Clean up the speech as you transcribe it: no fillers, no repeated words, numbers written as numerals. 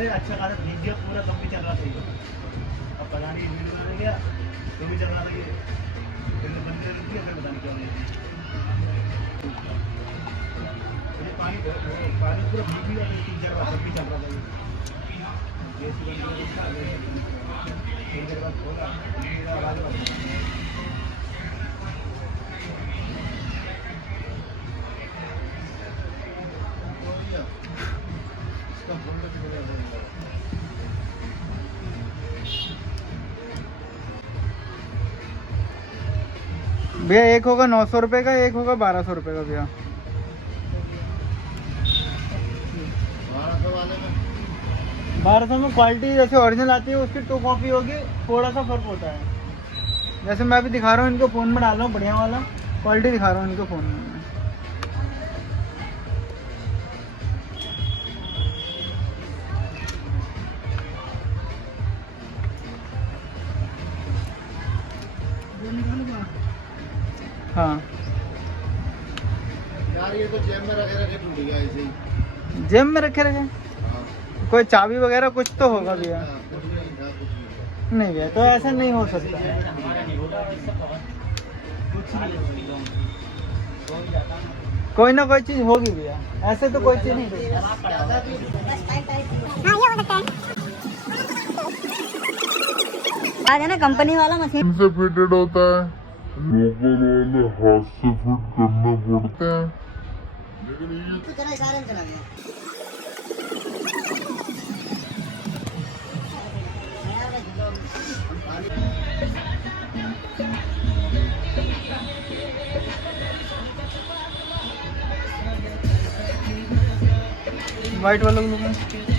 अरे अच्छा खासा भीग गया पूरा, तब भी चल रहा था ये। अब पता नहीं वीडियो में गया तो भी चल रहा था ये, फिर बंदे रुक गया, फिर पता नहीं क्यों नहीं। ये पानी पूरा भीग गया, 3-4 बार तब भी चल रहा था ये। थोड़ी देर बाद खोला, आवाज बंद। भैया एक होगा 900 रुपये का, एक होगा 1200 रुपये का भैया। 1200 में क्वालिटी जैसे ओरिजिनल आती है उसकी 2 कॉपी होगी, थोड़ा सा फर्क होता है। जैसे मैं अभी दिखा रहा हूँ इनको फ़ोन में डाल रहा हूँ, बढ़िया वाला क्वालिटी दिखा रहा हूँ इनको फ़ोन में। हाँ यार ये तो जेब में रखे रखे टूट गया ऐसे ही। जेब में रखे रखे? कोई चाबी वगैरह कुछ तो होगा भैया। नहीं भैया तो ऐसा नहीं हो सकता। कोई ना कोई चीज होगी भैया, ऐसे तो कोई चीज नहीं होगी। आज है ना कंपनी वाला मशीन से फिटेड होता है, लोकल वाले हाथ से फिट करने पड़ते हैं। लेकिन ये चला इशारे में चला गया। वाइट वाला लोग